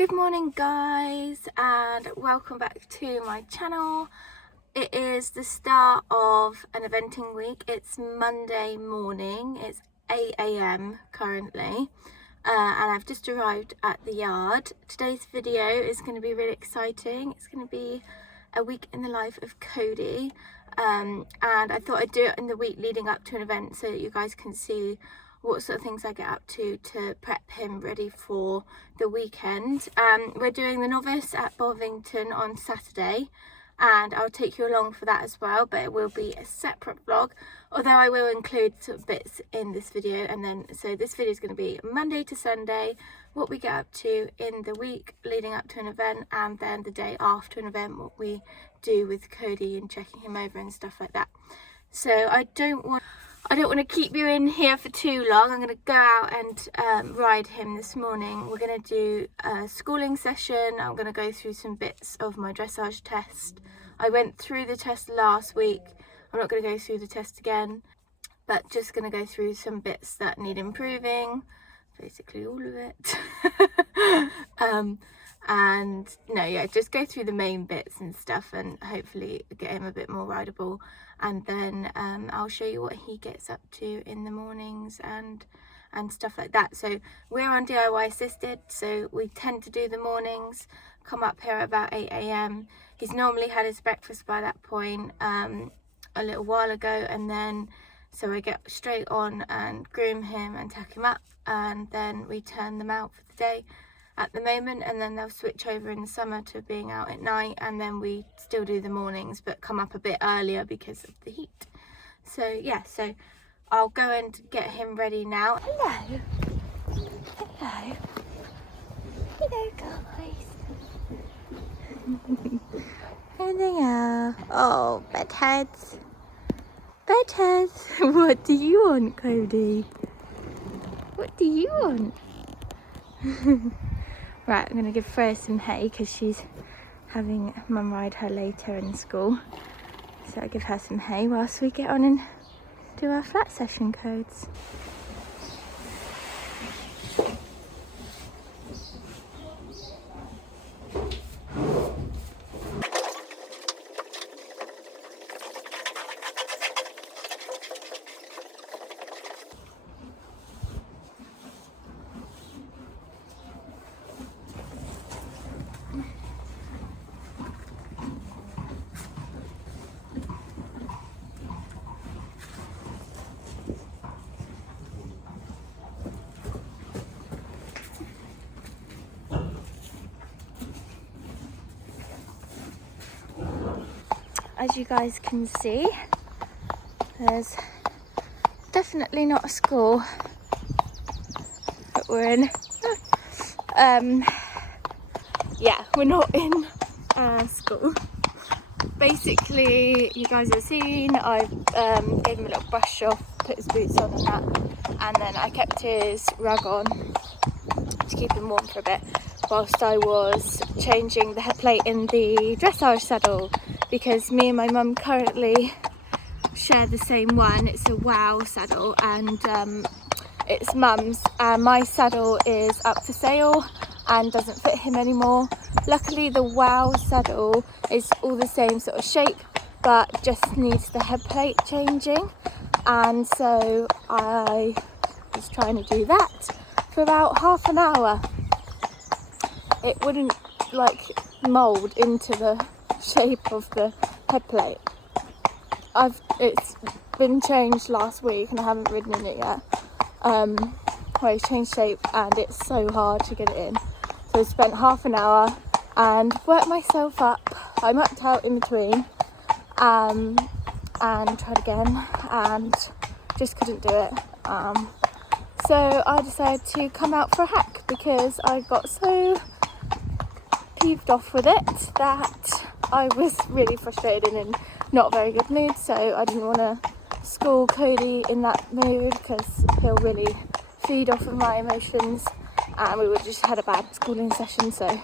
Good morning guys, and welcome back to my channel. It is the start of an eventing week. It's Monday morning, it's 8 AM currently, and I've just arrived at the yard. Today's video is going to be really exciting. It's going to be a week in the life of Cody, and I thought I'd do it in the week leading up to an event so that you guys can see what sort of things I get up to prep him ready for the weekend. We're doing the novice at Bovington on Saturday, and I'll take you along for that as well, but it will be a separate vlog, although I will include sort of bits in this video. And then so this video is going to be Monday to Sunday, what we get up to in the week leading up to an event, and then the day after an event, what we do with Cody and checking him over and stuff like that. So I don't want to keep you in here for too long. I'm going to go out and ride him this morning. We're going to do a schooling session. I'm going to go through some bits of my dressage test. I went through the test last week. I'm not going to go through the test again, but just going to go through some bits that need improving. Basically all of it. And no, yeah, just go through the main bits and stuff and hopefully get him a bit more rideable. And then I'll show you what he gets up to in the mornings and stuff like that. So we're on DIY assisted, so we tend to do the mornings, come up here at about 8 AM. He's normally had his breakfast by that point a little while ago, and then so I get straight on and groom him and tuck him up, and then we turn them out for the day at the moment, and then they'll switch over in the summer to being out at night, and then we still do the mornings but come up a bit earlier because of the heat. So yeah, so I'll go and get him ready now. Hello. Hello. Hello guys. Here they are. Oh, bedheads. Bedheads. What do you want, Cody? What do you want? Right, I'm going to give Freya some hay because she's having mum ride her later in school. So I'll give her some hay whilst we get on and do our flat session codes. As you guys can see, there's definitely not a school that we're in. Yeah, we're not in school. Basically, you guys have seen, I gave him a little brush off, put his boots on and that, and then I kept his rug on to keep him warm for a bit whilst I was changing the head plate in the dressage saddle, because me and my mum currently share the same one. It's a Wow saddle, and it's mum's, and my saddle is up for sale and doesn't fit him anymore. Luckily the Wow saddle is all the same sort of shape but just needs the head plate changing, and so I was trying to do that for about half an hour. It wouldn't like mould into the shape of the head plate. It's been changed last week and I haven't ridden in it yet. Well, it's changed shape and it's so hard to get it in. So I spent half an hour and worked myself up. I mucked out in between and tried again and just couldn't do it. So I decided to come out for a hack because I got so peeved off with it that I was really frustrated and in not a very good mood, so I didn't want to school Cody in that mood because he'll really feed off of my emotions, and we would just had a bad schooling session. So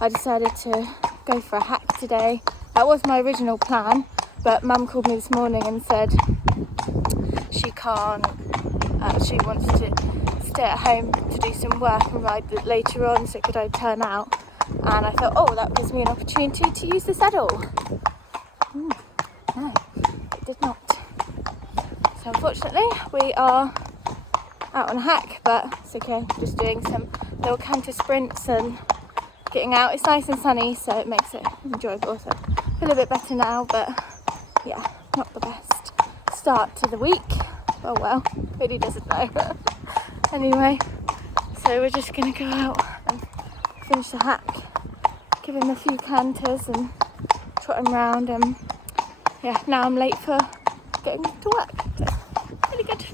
I decided to go for a hack today. That was my original plan, but mum called me this morning and said she can't, she wants to stay at home to do some work and ride later on, so could I turn out? And I thought, oh, that gives me an opportunity to use the saddle. No, it did not. So unfortunately, we are out on a hack, but it's okay. Just doing some little canter sprints and getting out. It's nice and sunny, so it makes it enjoyable. So I feel a bit better now, but yeah, not the best start to the week. Oh well, really doesn't know. Anyway, so we're just gonna go out and finish the hack, give him a few canters and trot him round, and yeah, now I'm late for getting to work. So really good.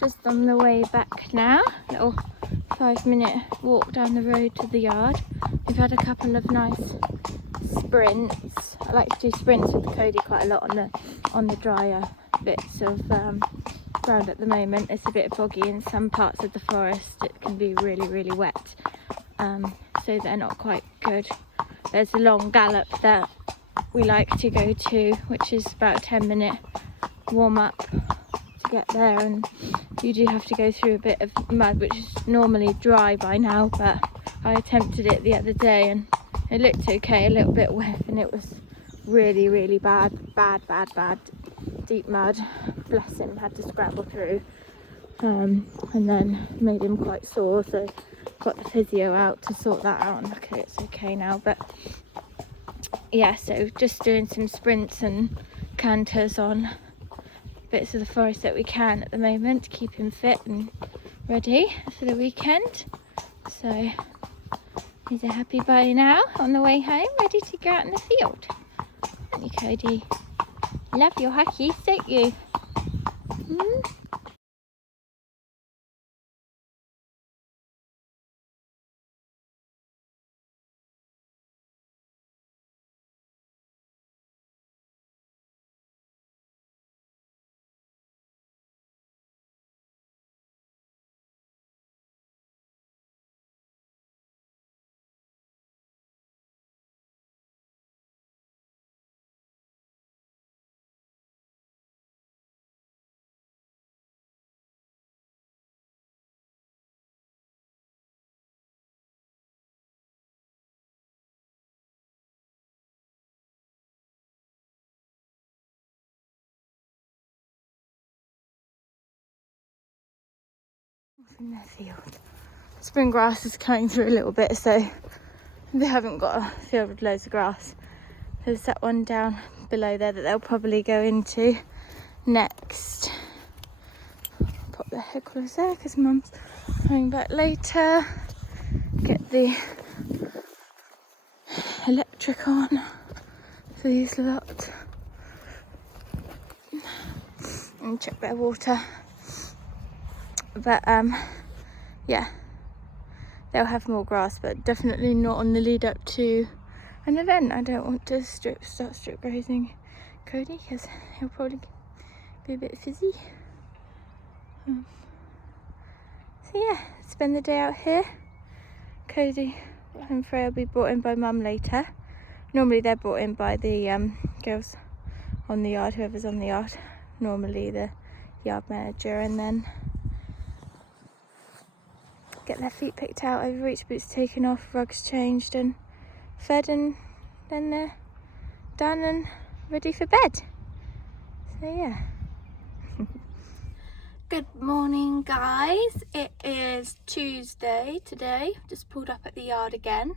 Just on the way back now, little 5-minute walk down the road to the yard. We've had a couple of nice sprints. I like to do sprints with Codi quite a lot on the drier bits of ground at the moment. It's a bit boggy in some parts of the forest. It can be really, really wet, so they're not quite good. There's a long gallop that we like to go to, which is about a 10-minute warm up to get there, and you do have to go through a bit of mud, which is normally dry by now, but I attempted it the other day and it looked okay, a little bit wet, and it was really, really bad, deep mud. Bless him, had to scramble through, and then made him quite sore, so got the physio out to sort that out, and luckily it's okay now. But yeah, so just doing some sprints and canters on bits of the forest that we can at the moment to keep him fit and ready for the weekend. So he's a happy boy now on the way home, ready to go out in the field. Aren't you, Codi? Love your hackies, don't you? In their field. Spring grass is coming through a little bit, so they haven't got a field with loads of grass. There's that one down below there that they'll probably go into next. Pop the hair colours there because Mum's coming back later. Get the electric on for these lot and check their water. But yeah, they'll have more grass, but definitely not on the lead up to an event. I don't want to start strip grazing Codi because he'll probably be a bit fizzy. So yeah, spend the day out here. Codi and Freya will be brought in by Mum later. Normally they're brought in by the girls on the yard, whoever's on the yard, normally the yard manager, and then get their feet picked out, overreach boots taken off, rugs changed and fed, and then they're done and ready for bed. So yeah. Good morning, guys. It is Tuesday today. Just pulled up at the yard again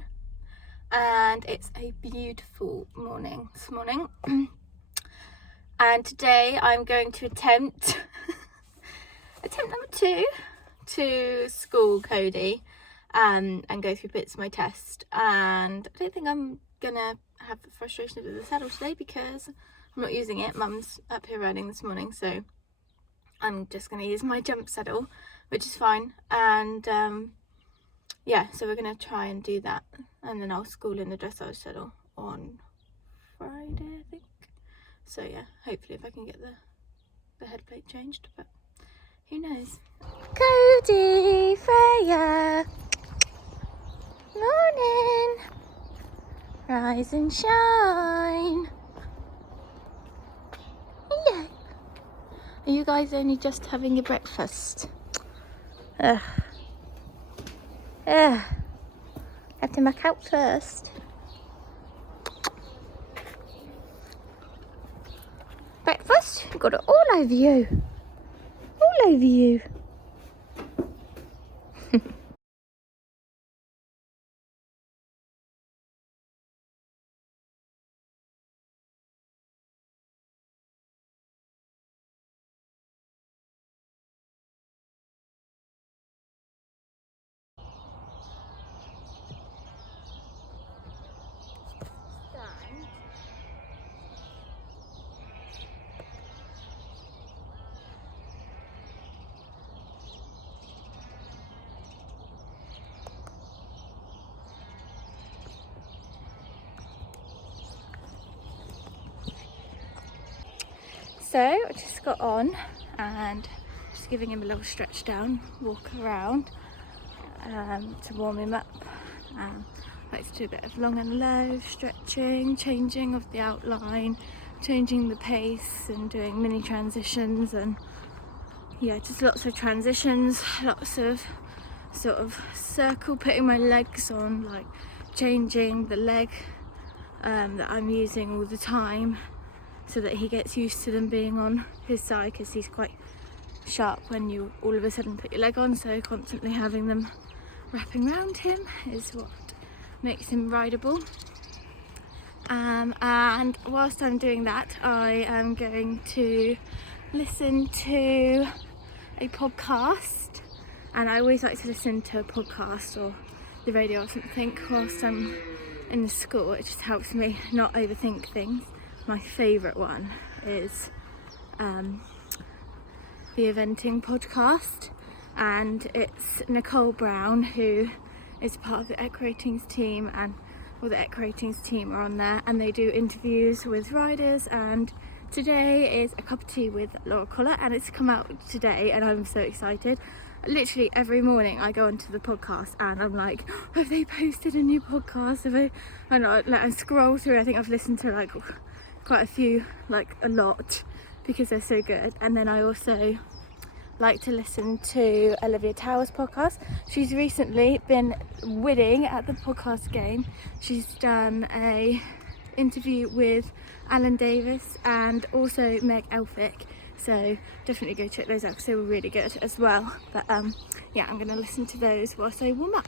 and it's a beautiful morning this morning. And today I'm going to attempt number 2 to school Codi and go through bits of my test. And I don't think I'm gonna have the frustration with the saddle today because I'm not using it. Mum's up here riding this morning, so I'm just gonna use my jump saddle. which is fine. And yeah, so we're going to try and do that, and then I'll school in the dressage saddle on Friday, I think. So yeah, hopefully if I can get the head plate changed, but who knows. Cody, Freya, morning, rise and shine. Hello. Are you guys only just having your breakfast? Ugh. Ugh. Have to muck out first. Breakfast? Got it all over you. All over you. So I just got on and just giving him a little stretch down, walk around to warm him up. I like to do a bit of long and low stretching, changing of the outline, changing the pace and doing mini transitions, and yeah, just lots of transitions, lots of sort of circle, putting my legs on, like changing the leg that I'm using all the time, so that he gets used to them being on his side, because he's quite sharp when you all of a sudden put your leg on, so constantly having them wrapping around him is what makes him rideable. And whilst I'm doing that, I am going to listen to a podcast, and I always like to listen to a podcast or the radio or something whilst I'm in the school. It just helps me not overthink things. My favourite one is the Eventing podcast, and it's Nicole Brown, who is part of the Eck Ratings team, and all the Eck Ratings team are on there, and they do interviews with riders. And today is a cup of tea with Laura Collar, and it's come out today, and I'm so excited. Literally every morning I go onto the podcast and I'm like, have they posted a new podcast? I scroll through. I think I've listened to like quite a few, like a lot, because they're so good. And then I also like to listen to Olivia Towers' podcast. She's recently been winning at the podcast game. She's done a interview with Alan Davis and also Meg Elphick, so definitely go check those out because they were really good as well. But yeah, I'm going to listen to those whilst I warm up.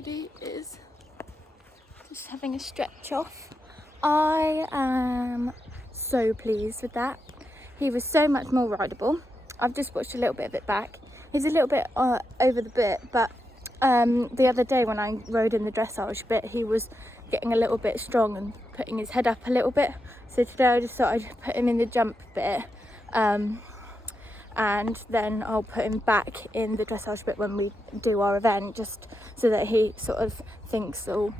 Cody is just having a stretch off. I am so pleased with that. He was so much more rideable. I've just watched a little bit of it back. He's a little bit over the bit, but the other day when I rode in the dressage bit, he was getting a little bit strong and putting his head up a little bit. So today I just thought I'd put him in the jump bit, and then I'll put him back in the dressage bit when we do our event, just so that he sort of thinks, oh,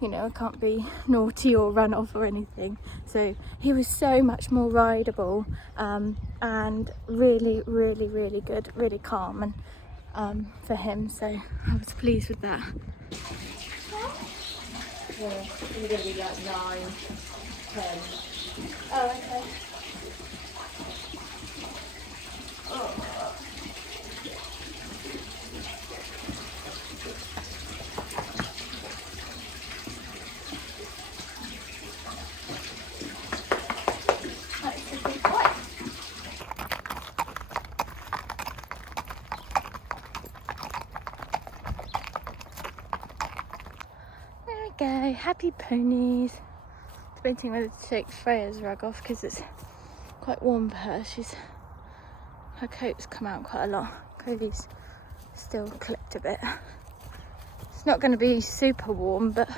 you know, I can't be naughty or run off or anything. So he was so much more rideable, and really, really, really good, really calm, and for him, so I was pleased with that. Yeah, it's going to be like 9, 10. Oh, okay. Oh. That's a big one. There we go, happy ponies. Debating whether to take Freya's rug off because it's quite warm for her. Her coat's come out quite a lot. Cody's still clipped a bit. It's not going to be super warm, but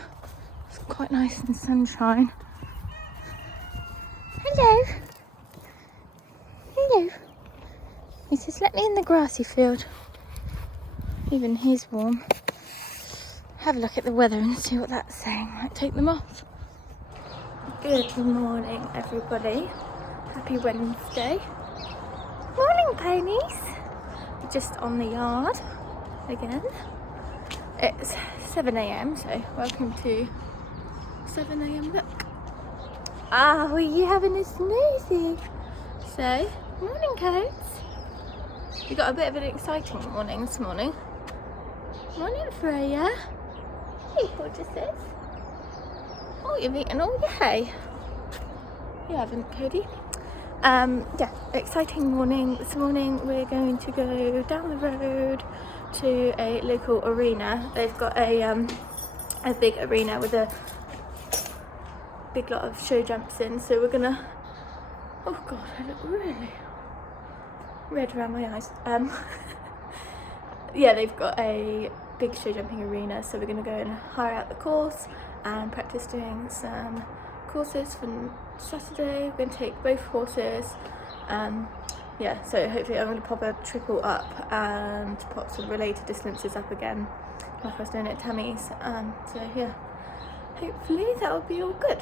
it's quite nice in sunshine. Hello. Hello. He says, let me in the grassy field. Even he's warm. Have a look at the weather and see what that's saying. Might take them off. Good morning, everybody. Happy Wednesday. Morning, ponies. We're just on the yard again. It's 7 a.m, so welcome to 7 a.m. look. Oh, are you having a snoozy? So, morning, coats. We got a bit of an exciting morning this morning. Morning, Freya. Hey, gorgeouses. Oh, you've eaten all your hay. You haven't, Cody. Yeah, exciting morning. This morning we're going to go down the road to a local arena. They've got a big arena with a big lot of show jumps in. So we're gonna. Oh God, I look really red around my eyes. Yeah, they've got a big show jumping arena, so we're gonna go and hire out the course and practice doing some courses for Saturday. We're going to take both horses. Yeah, so hopefully I'm going to pop a triple up and pop some related distances up again, like I was doing at Tammy's. So yeah, hopefully that will be all good.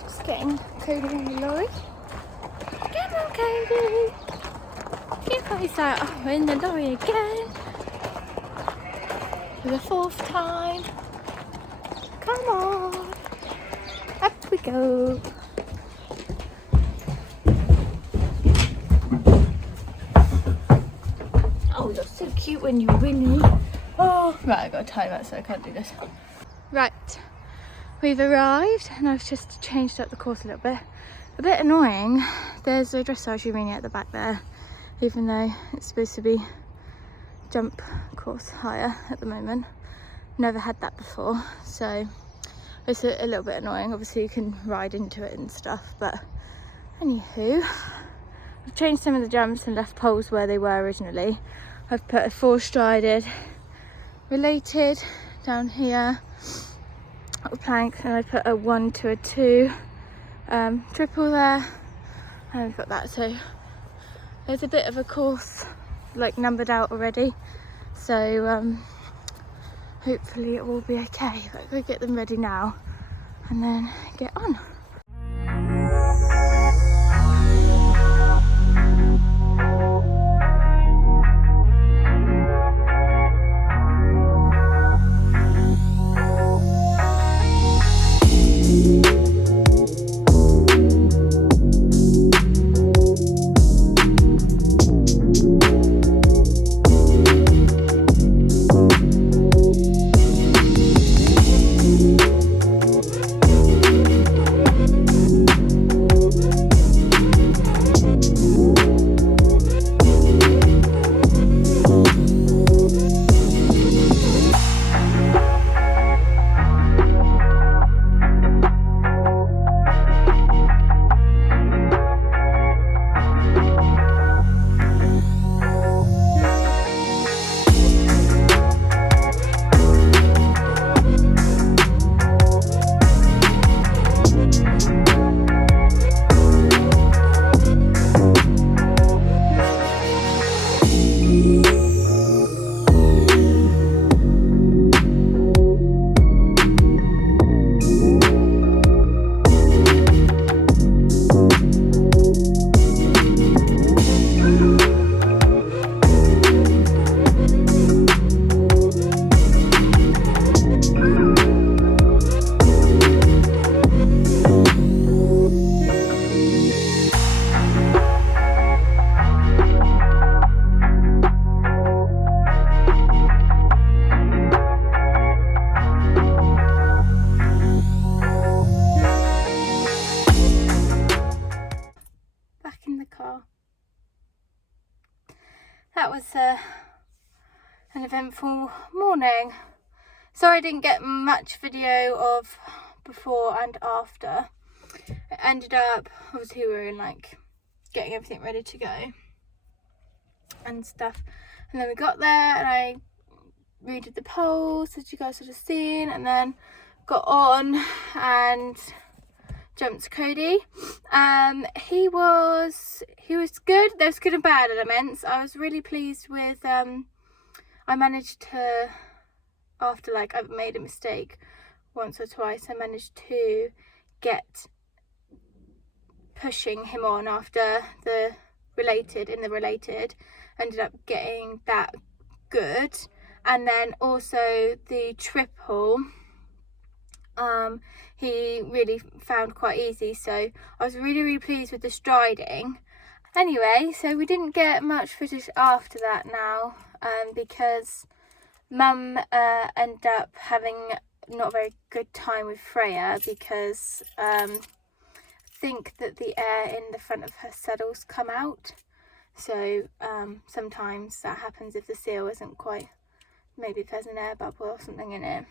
Just getting Cody in the lorry. Come on, Cody. You guys are in the lorry again for the 4th time. Come on, up we go. Oh, you're so cute when you whinny. Oh, right, I got a time out, so I can't do this. Right, we've arrived, and I've just changed up the course a little bit. A bit annoying. There's a dressage arena at the back there, even though it's supposed to be jump course higher at the moment. Never had that before, so it's a little bit annoying. Obviously you can ride into it and stuff, but anywho, I've changed some of the jumps and left poles where they were originally. I've put a 4-strided related down here, little plank, and I put a 1 to a 2 triple there, and we've got that. So there's a bit of a course like numbered out already, so hopefully it will be okay. But I'll go get them ready now and then get on. eventful morning. Sorry I didn't get much video of before and after. It ended up, obviously we were in like getting everything ready to go and stuff, and then we got there and I redid the poles as you guys would have seen, and then got on and jumped to Codi. He was good. There's good and bad elements. I was really pleased with I managed to, after like I've made a mistake once or twice, I managed to get pushing him on after the related ended up getting that good. And then also the triple he really found quite easy, so I was really pleased with the striding. Anyway, so we didn't get much footage after that now, because Mum ended up having not a very good time with Freya, because I think that the air in the front of her saddles come out, so sometimes that happens if the seal isn't quite, maybe if there's an air bubble or something in it,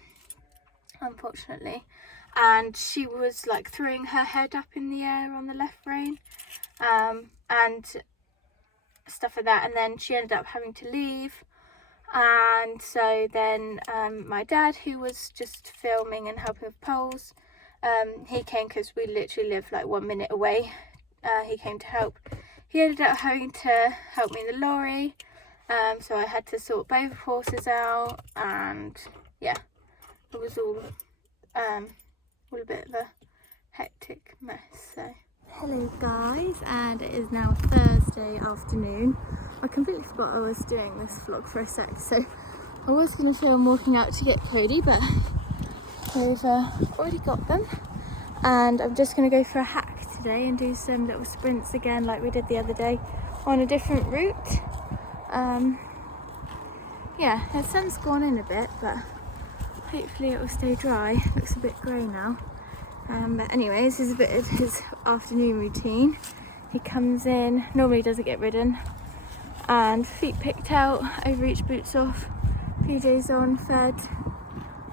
unfortunately. And she was like throwing her head up in the air on the left rein, and stuff like that, and then she ended up having to leave. And so then my dad, who was just filming and helping with poles, he came because we literally live like 1 minute away. He came to help. He ended up having to help me in the lorry, so I had to sort both horses out, and yeah, it was all a bit of a hectic mess. So hello guys, and it is now Thursday afternoon. I completely forgot I was doing this vlog for a sec, so I was going to film walking out to get Codi, but we've already got them, and I'm just going to go for a hack today and do some little sprints again like we did the other day on a different route. Yeah, the sun's gone in a bit, but hopefully it will stay dry. It looks a bit grey now. But anyway, this is a bit of his afternoon routine. He comes in, normally doesn't get ridden, and feet picked out, overreach boots off, PJs on, fed,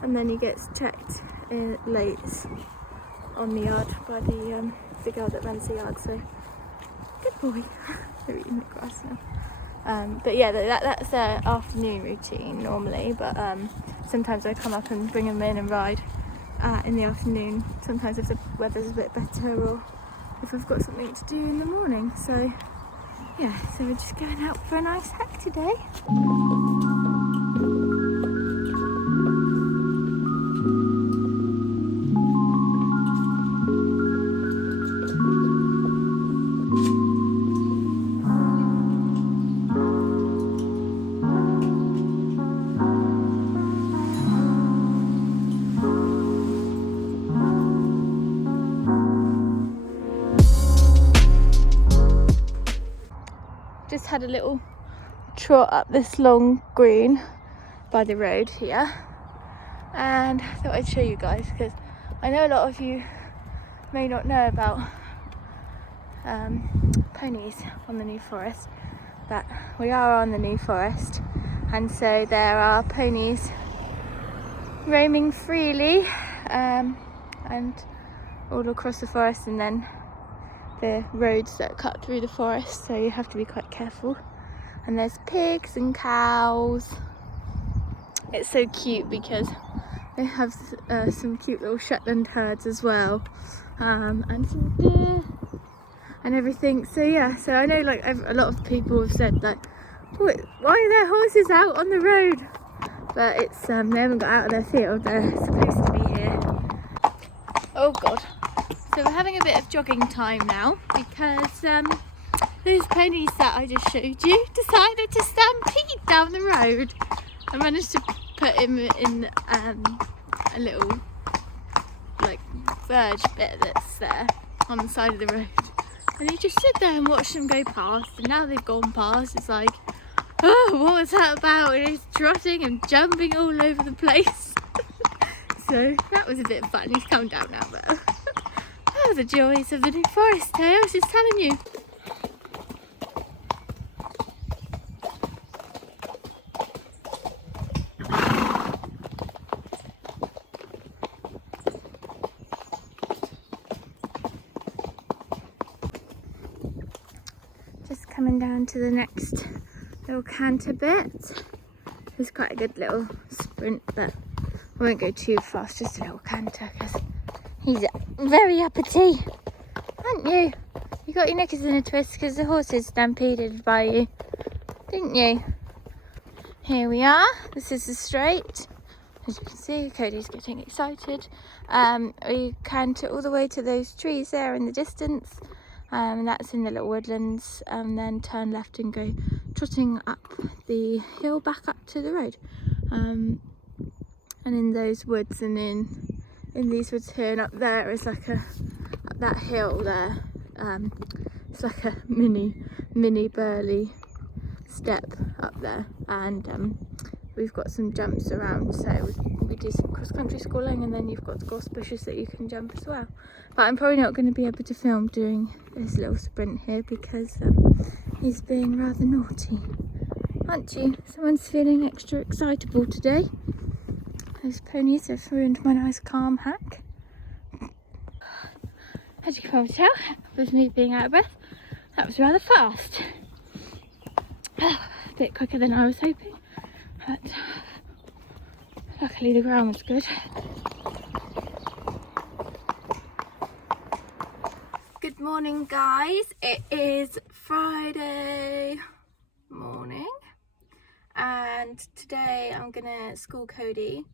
and then he gets checked in late on the yard by the girl that runs the yard. So good boy. They're eating the grass now. But yeah, that's their afternoon routine normally, but sometimes I come up and bring him in and ride in the afternoon, sometimes if the weather's a bit better or if I've got something to do in the morning. So yeah, so we're just going out for a nice hack today. Just had a little trot up this long green by the road here, and I thought I'd show you guys, because I know a lot of you may not know about ponies on the New Forest, but we are on the New Forest, and so there are ponies roaming freely and all across the forest, and then the roads that cut through the forest, so you have to be quite careful. And there's pigs and cows. It's so cute because they have some cute little Shetland herds as well, and some deer and everything. So yeah, so I know like a lot of people have said like, why are there horses out on the road? But it's they haven't got out of their field, they're supposed to be here. Oh god. So we're having a bit of jogging time now, because those ponies that I just showed you decided to stampede down the road. I managed to put him in a little like verge bit that's there on the side of the road, and he just stood there and watched them go past, and now they've gone past, it's like, oh, what was that about? And he's trotting and jumping all over the place. So that was a bit fun. He's come down now though. Oh, the joys of the New Forest, I was just telling you. coming down to the next little canter bit. It's quite a good little sprint, but I won't go too fast, just a little canter because he's very uppity, aren't you? You got your knickers in a twist because the horses stampeded by you, didn't you? Here we are. This is the straight. As you can see, Cody's getting excited. We canter all the way to those trees there in the distance. That's in the little woodlands, and then turn left and go trotting up the hill back up to the road. And in those woods and in these woods here and up there is like up that hill there. It's like a mini burly step up there, and we've got some jumps around, so we do some cross-country schooling, and then you've got the gorse bushes that you can jump as well. But I'm probably not going to be able to film doing this little sprint here because he's being rather naughty, aren't you? Someone's feeling extra excitable today. Those ponies have ruined my nice calm hack. As you can probably tell, with me being out of breath, that was rather fast. A bit quicker than I was hoping, but luckily the ground was good. Good morning, guys. It is Friday morning, and today I'm gonna school Cody.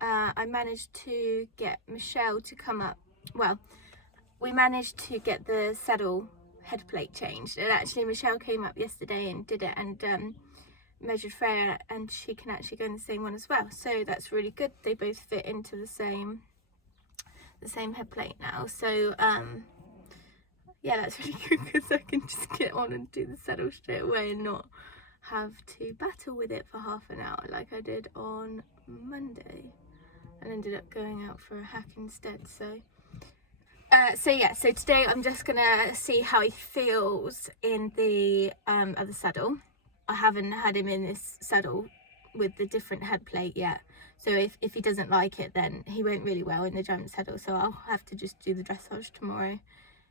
I managed to get Michelle to come up. Well, we managed to get the saddle head plate changed, and actually Michelle came up yesterday and did it, and measured Freya, and she can actually go in the same one as well, so that's really good. They both fit into the same head plate now, so yeah, that's really good because I can just get on and do the saddle straight away and not have to battle with it for half an hour like I did on Monday and ended up going out for a hack instead. So today I'm just gonna see how he feels in the other saddle. I haven't had him in this saddle with the different head plate yet, so if he doesn't like it, then he won't really well in the jump saddle, so I'll have to just do the dressage tomorrow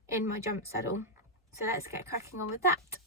in my jump saddle. So let's get cracking on with that.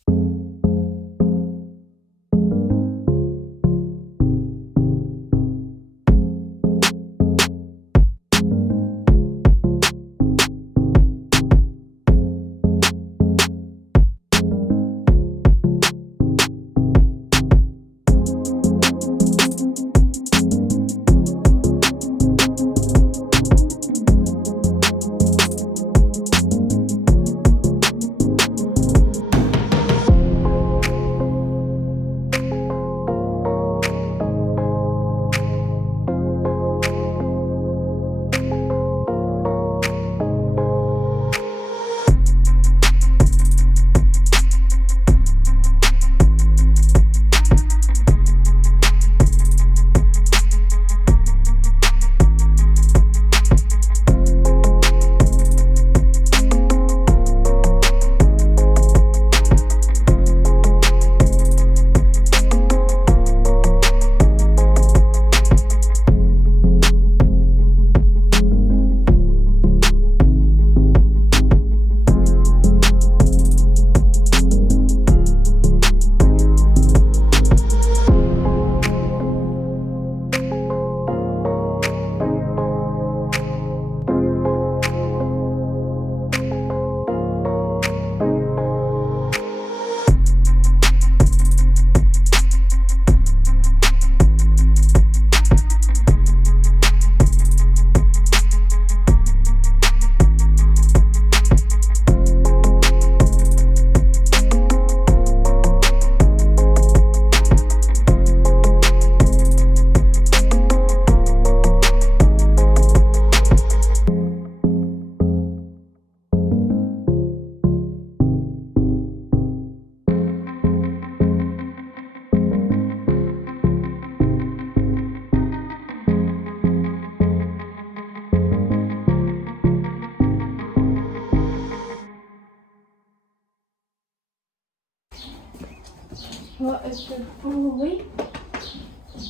What a good boy.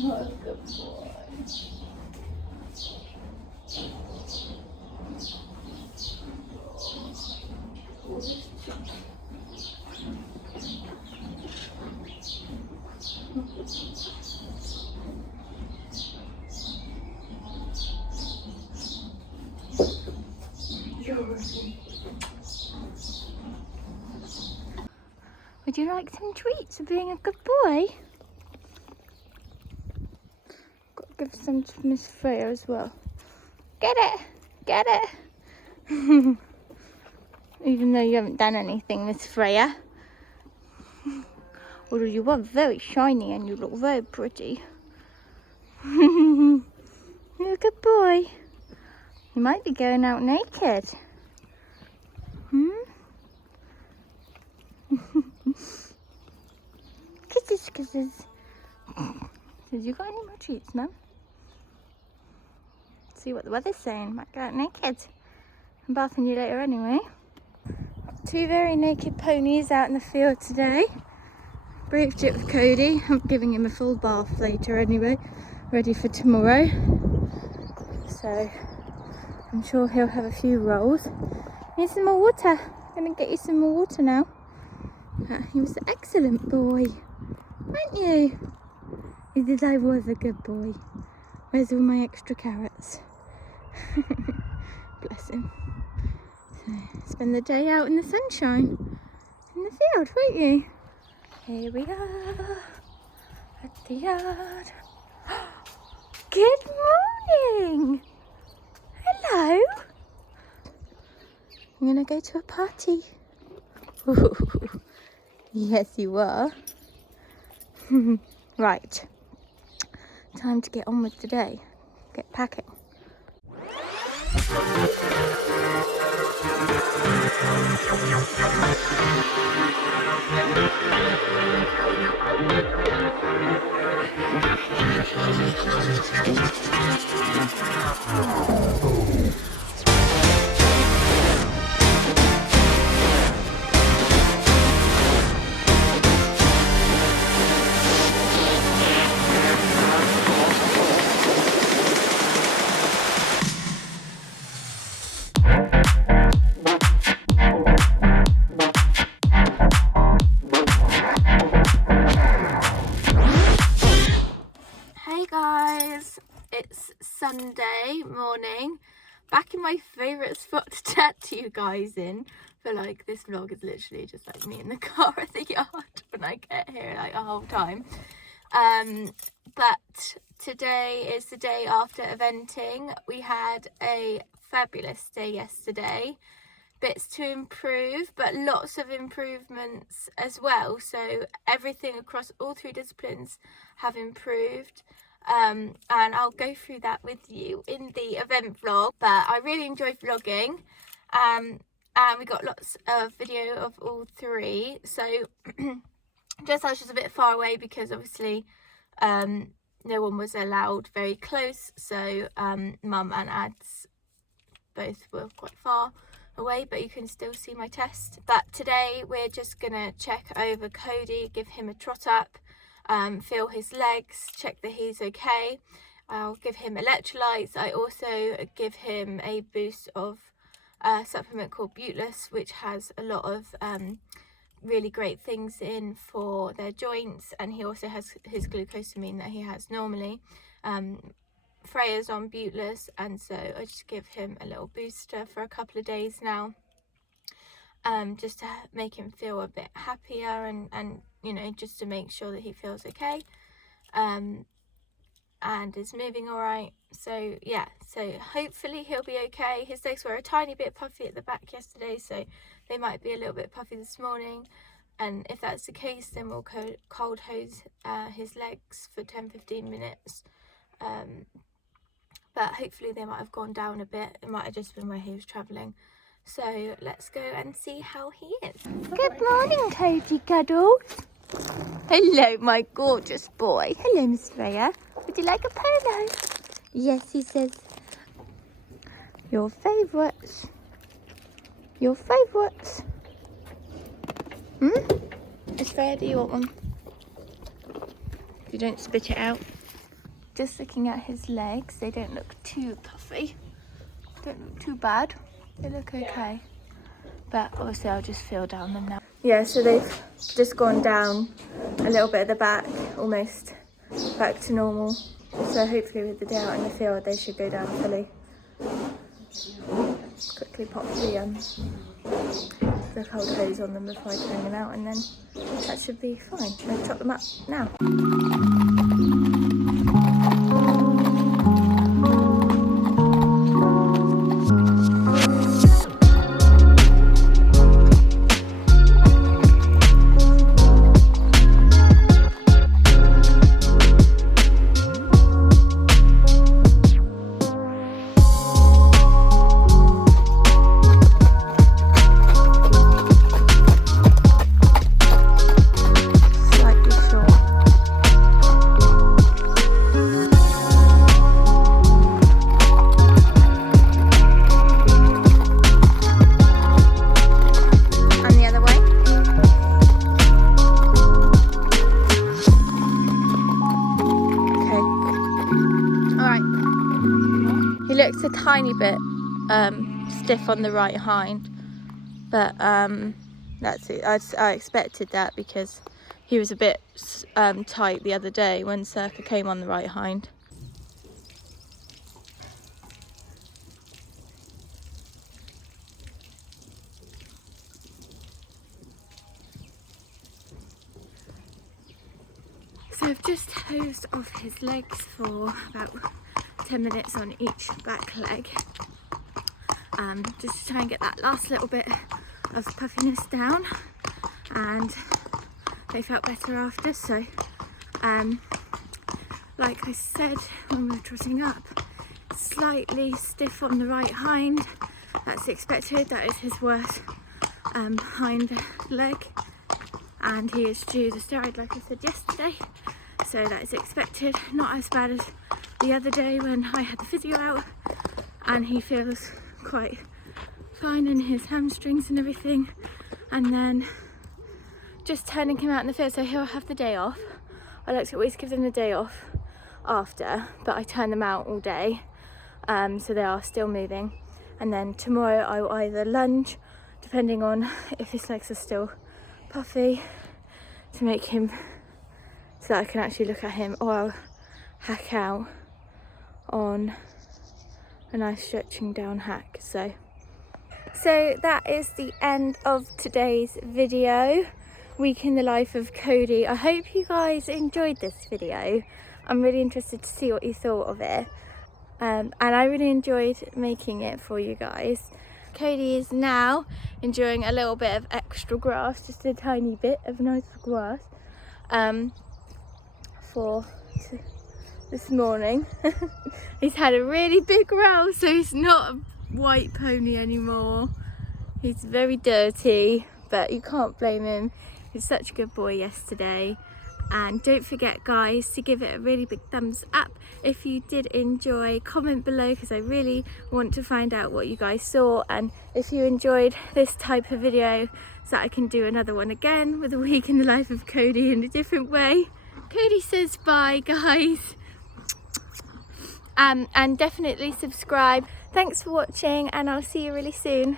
What a good boy. Would you like some treats for being a good boy? Got to give some to Miss Freya as well. Get it! Get it! Even though you haven't done anything, Miss Freya. Although you are very shiny and you look very pretty. You're a good boy. You might be going out naked. Kisses, kisses. Have you got any more treats, Mum? See what the weather's saying. Might go out naked. I'm bathing you later anyway. Two very naked ponies out in the field today. Braved it with Cody. I'm giving him a full bath later anyway, ready for tomorrow. So I'm sure he'll have a few rolls. Need some more water. I'm gonna get you some more water now. He was an excellent boy, weren't you? He said I was a good boy. Where's all my extra carrots? Bless him. So spend the day out in the sunshine in the field, won't you? Here we are at the yard. Good morning. Hello. I'm gonna go to a party. Yes, you are. Right. Time to get on with the day. Get packing. Hey guys, it's Sunday morning, back in my favourite spot to chat to you guys in. I feel like this vlog is literally just like me in the car at the yard when I get here, like a whole time. But today is the day after eventing. We had a fabulous day yesterday. Bits to improve, but lots of improvements as well. So everything across all three disciplines have improved. And I'll go through that with you in the event vlog. But I really enjoyed vlogging. And we got lots of video of all three. So dressage was a bit far away because obviously no one was allowed very close. So Mum and Ads both were quite far away, but you can still see my test. But today we're just gonna check over Cody, give him a trot up, feel his legs, check that he's okay. I'll give him electrolytes. I also give him a boost of a supplement called Buteless, which has a lot of really great things in for their joints, and he also has his glucosamine that he has normally. Freya's on Buteless, and so I just give him a little booster for a couple of days now, just to make him feel a bit happier and you know, just to make sure that he feels okay and is moving all right. So yeah, so hopefully he'll be okay. His legs were a tiny bit puffy at the back yesterday, so they might be a little bit puffy this morning, and if that's the case, then we'll cold hose his legs for 10-15 minutes. But hopefully they might have gone down a bit. It might have just been where he was travelling. So let's go and see how he is. Good morning, Cody Cuddles. Hello, my gorgeous boy. Hello, Miss Freya. Would you like a polo? Yes, he says. Your favourites. Your favourites. Miss Freya, do you want one? If you don't spit it out. Just looking at his legs, they don't look too puffy, don't look too bad, they look okay, but obviously I'll just feel down them now. Yeah, so they've just gone down a little bit at the back, almost back to normal, so hopefully with the day out in the field they should go down fully. Quickly pop the a cold hose on them before I turn them out, and then that should be fine. I'm going to chop them up now. Looks a tiny bit stiff on the right hind, but that's it. I expected that because he was a bit tight the other day when Circa came on the right hind. So I've just hosed off his legs for about 10 minutes on each back leg, just to try and get that last little bit of puffiness down, and they felt better after. So like I said when we were trotting up, slightly stiff on the right hind. That's expected. That is his worst hind leg, and he is due the steroid like I said yesterday, so that is expected. Not as bad as the other day when I had the physio out, and he feels quite fine in his hamstrings and everything. And then just turning him out in the field, so he'll have the day off. I like to always give them the day off after, but I turn them out all day, so they are still moving. And then tomorrow I will either lunge, depending on if his legs are still puffy, to make him so that I can actually look at him, or I'll hack out on a nice stretching down hack. So that is the end of today's video, week in the life of Cody. I hope you guys enjoyed this video. I'm really interested to see what you thought of it, and I really enjoyed making it for you guys. Cody is now enjoying a little bit of extra grass, just a tiny bit of nice grass for this morning. He's had a really big row, so he's not a white pony anymore. He's very dirty, but you can't blame him. He's such a good boy yesterday. And don't forget guys to give it a really big thumbs up if you did enjoy. Comment below, because I really want to find out what you guys saw, and if you enjoyed this type of video, so that I can do another one again with a week in the life of Cody in a different way. Cody says bye guys, and definitely subscribe. Thanks for watching, and I'll see you really soon.